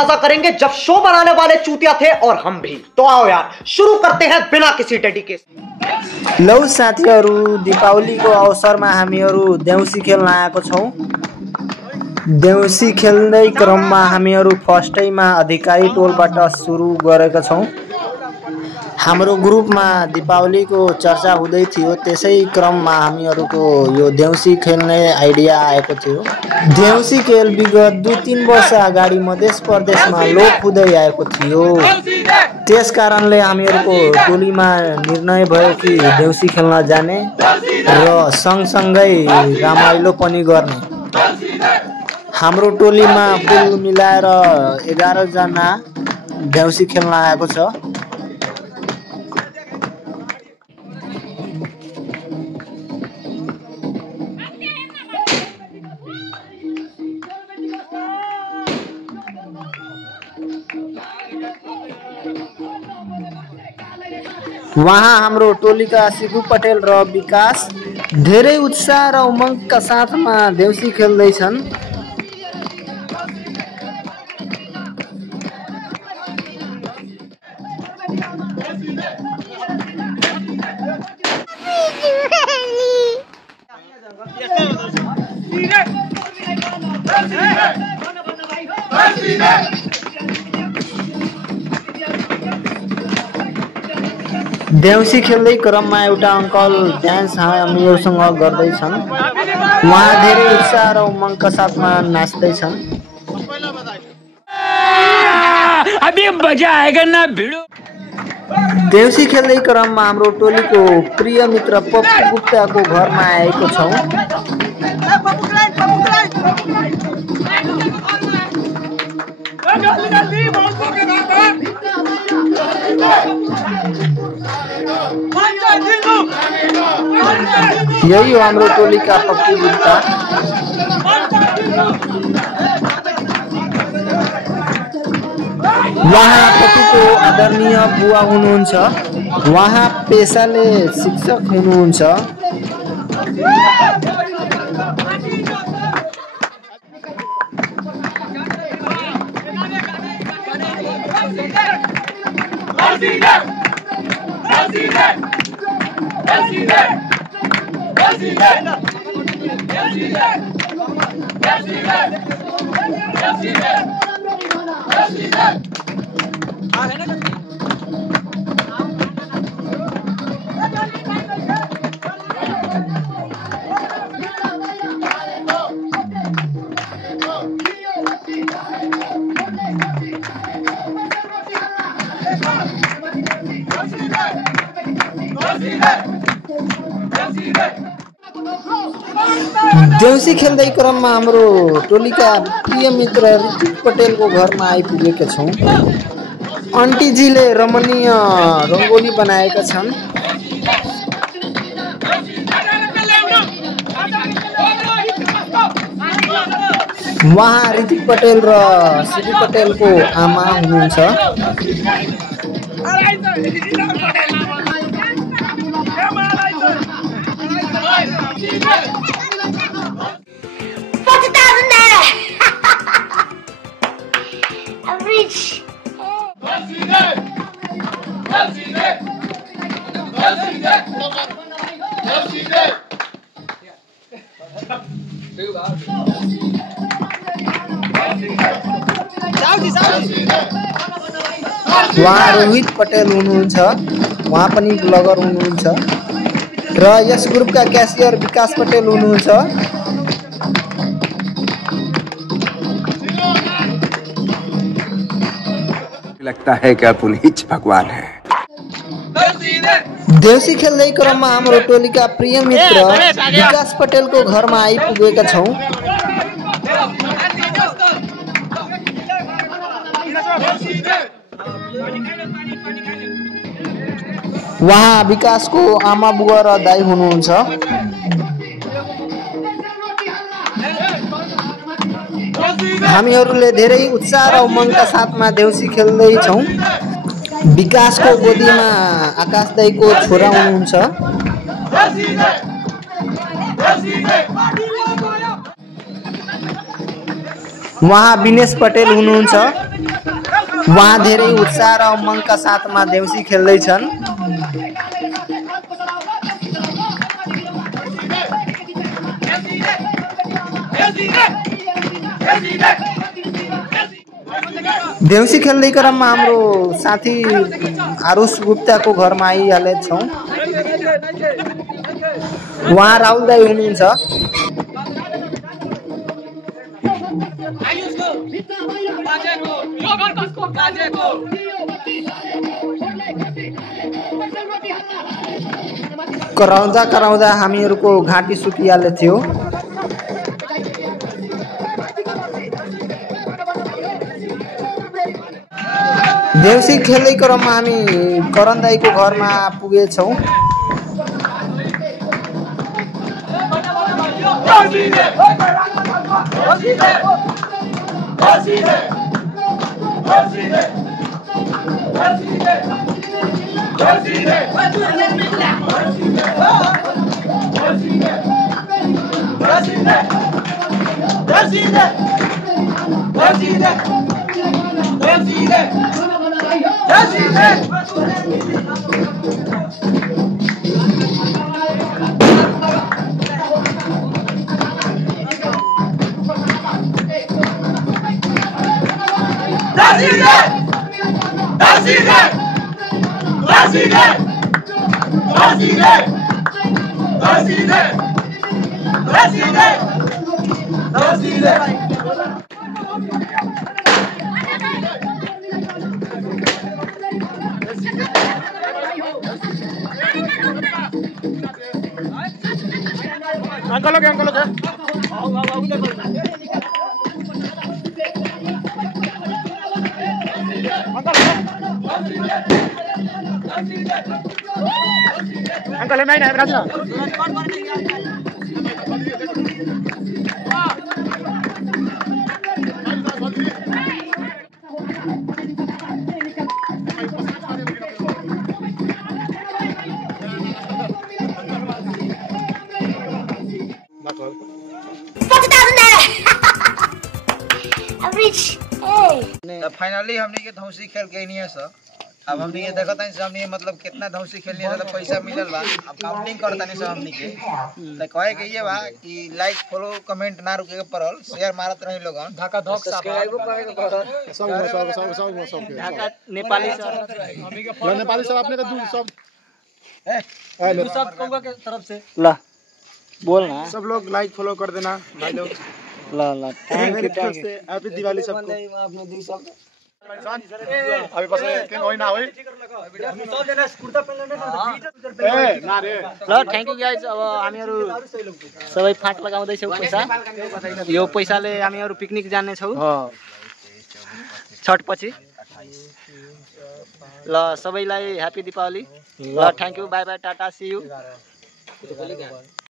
तरोताजा करेंगे जब शो बनाने वाले चूतिया थे और हम भी। तो आओ यार शुरू करते हैं बिना किसी डेडिकेशन। लौ साथीहरु, दीपावलीको अवसरमा हामीहरु देउसी खेल्न आएको छौं। देउसी खेल्दै क्रममा हामीहरु फर्स्टैमा अधिकारी टोलबाट सुरु गरेका छौं। हाम्रो ग्रुपमा दीपावलीको चर्चा हुँदै थियो, त्यसै क्रममा हामीहरुको यो देउसी खेल्ने आइडिया आएको थियो। देउसी खेल विगत 2-3 वर्ष अगाडि मधेस प्रदेशमा लोप हुँदै आएको थियो। त्यसकारणले हामीहरुको टोलीमा निर्णय भयो कि देउसी खेल्न जाने र सँगसँगै रमाइलो पनि गर्ने। हाम्रो टोलीमा कुल मिलाएर 11 जना देउसी खेल्न आएको छ। वहाँ हाम्रो टोलीका सिकु पटेल र विकास धेरै उत्साह र उमङ्गका साथमा देउसी खेल्दै छन्। देउसी खेल्दै क्रममा एउटा अङ्कल डान्स हामीहरूसँग गर्दैछन्। उहाँ धेरै उत्साह र उमङ्गका साथमा नाच्दैछन्। अभी मजा आएगा ना भिडो। देउसी खेल्दै क्रममा हाम्रो टोलीको प्रिय मित्र पप्पु गुप्ताको घरमा आएको छौं। यही हो हाम्रो टोलीका पप्पु गुप्ता। उहाँ पप्पुको आदरणीय बुवा हुनुहुन्छ। उहाँ पेसाले शिक्षक हुनुहुन्छ। देउसी खेल्दै क्रममा हाम्रो टोलीका प्रिय मित्र ऋतिक पटेलको घरमा आइपुगेका छौं। आन्टीजीले रमणीय रङ्गोली बनाएका छन्। उहाँ ऋतिक पटेल र सिडी पटेलको आमा हुनुहुन्छ। उहाँ रोहित पटेल हुनुहुन्छ। उहाँ पनि ब्लगर हुनुहुन्छ र यस ग्रुपका क्यासियर विकास पटेल हुनुहुन्छ। लगता है कि पुनीच भगवान है। देउसी खेल्दै क्रममा हाम्रो टोलीका प्रिय मित्र विकास पटेलको घरमा आइपुगेका छौं। उहाँ विकासको आमा बुवा र दाइ हुनुहुन्छ। हामीहरूले धेरै उत्साह र उमङ्गका साथमा देउसी खेल्दै छौं। विकासको गोदीमा आकाश दाइको छोरा हुनुहुन्छ। उहाँ विनेश पटेल हुनुहुन्छ। उहाँ धेरै उत्साह र उमङ्गका साथमा देउसी खेल्दैछन्। देउसी खेल्दै क्रममा हाम्रो साथी आरुष गुप्ताको घरमा आइहालेका छौँ। उहाँ राहुल दाई हुनुहुन्छ। कराउँदा कराउँदा हामीहरूको घाँटी सुकिहाले थियो। देउसी खेल्दै क्रममा हामी करण दाईको घरमा पुगेछौँ। फाइनली हमने के धौसी खेल के नहीं है सर। अब हमने ये देखा था हमने मतलब कितना धौसी खेलनी है, मतलब पैसा मिलल बा। अब काउंटिंग करता नहीं सर हमने के तो कहे के ये बा कि लाइक फॉलो कमेंट ना रुके के पड़ल, शेयर मारत रही लोगन, धक्का धक सब्सक्राइब करे के पड़ल। सब ढाका नेपाली सर, नेपाली सर अपने का दूर सब सब कौवा के तरफ से ला बोल ना, सब लोग लाइक फॉलो कर देना भाई लोग। ला थैंक यू हैप्पी दिवाली सबको। आपने दी सब अभी बस के होई ना होई सब जना कुर्ता पहन लेने ना रे ल थैंक यू गाइस। अब हामीहरु सबै फाट लगाउँदै छौ पैसा, यो पैसाले हामीहरु पिकनिक जाने छौ छठ पछि। ल सबैलाई ह्यापी दीपावली। ल thank you, bye bye, tata, see you.